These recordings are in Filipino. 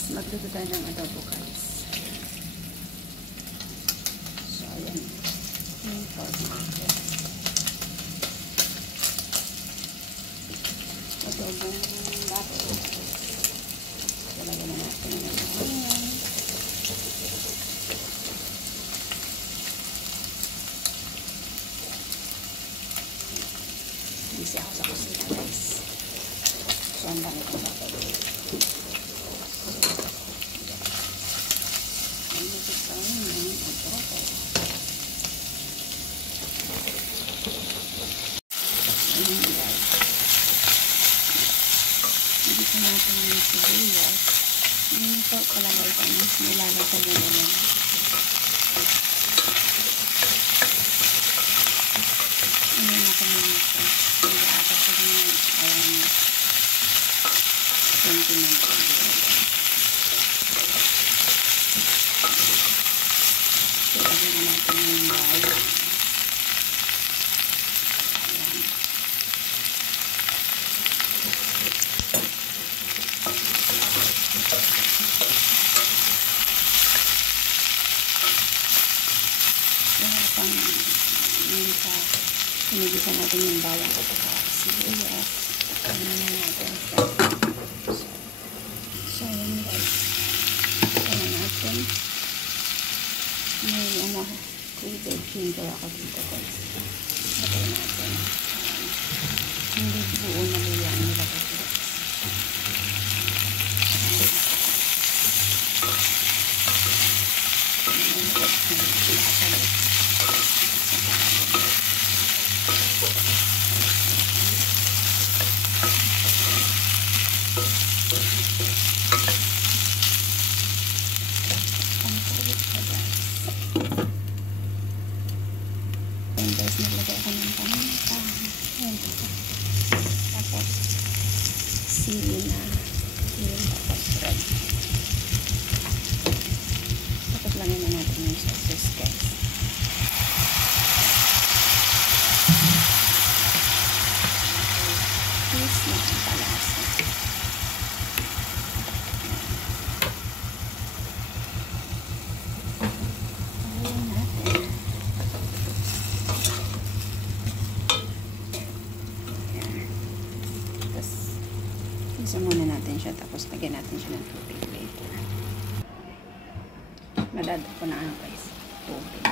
guys, magluto tayo ng adobo guys. So ayan, yung pork natin. Adobong bato. Talagyan na natin yung onion. Busy ako sa kusina guys. So ang dami kong bato. Dito natin yung sibuyas. Yung pork palagay ko na nilalagay ko na yan. Ano na ko muna ito. Nilalagay ko na yung 20 minutes. So, lagyan na natin yung bayo. Pinigisan natin yung bawang at sibuyas. Ano na natin. So, yun guys. Ano natin. May created ginger ako dito guys. Lagay natin. Hindi buo na luya ang nilagay ko. Guys, naglagay ako ng paminta. Tapos sili na yun, tapos red. Tapos langin na natin yung sauces guys. Please na ang palasa. Isa muna natin siya, tapos lagyan natin siya ng tubig later. Nadad ko na guys, tubig.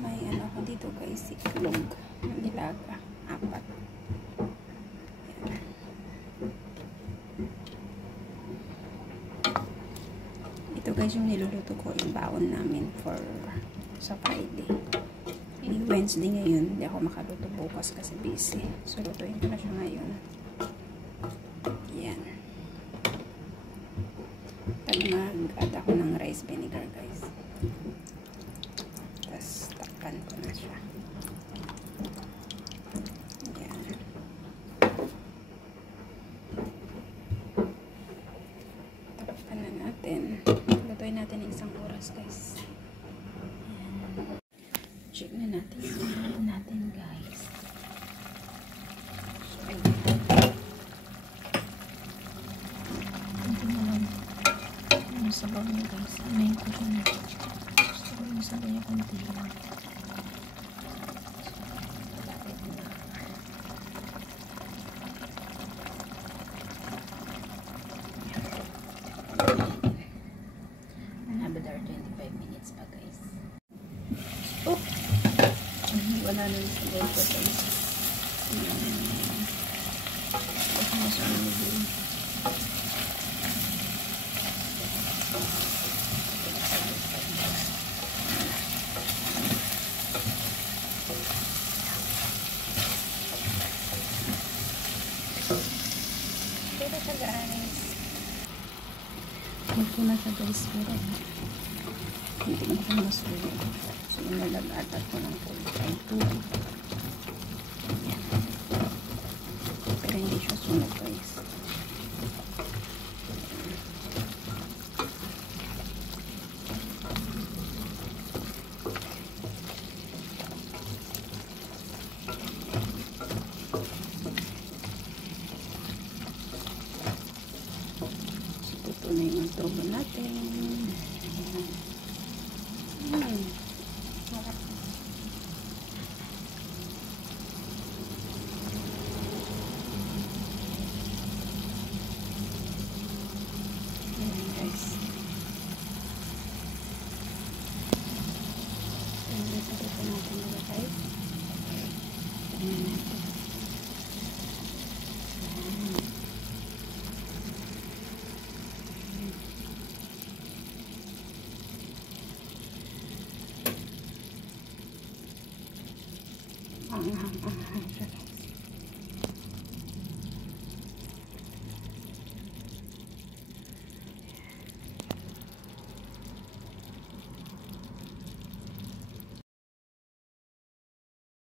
May ano ako dito guys, itlog ng nilaga, 4. Ayan. Ito guys yung niluluto ko, yung baon namin for sa Friday. Wednesday ngayon, hindi ako makaluto bukas kasi busy. So lutuin ko na siya ngayon. Ayan. Pag mag-add ako ng rice vinegar guys. Takpan ko na siya. Ayan. Takpan na natin. Lutuin natin isang oras guys. Ayan. Check na natin yung natin guys. So, hindi na lang yung sabaw niya guys. Amayin ko siya na. Gusto ko yung sabaw niya konti lang. Another 25 minutes pa guys. Oh! Wala na yung sabaw ko guys. Ito na siya nilagay. Ito siya guys. Ito na siya guys. Hindi na siya masulo. So, nalagatan ko ng kulay. Anghang-anghang siya.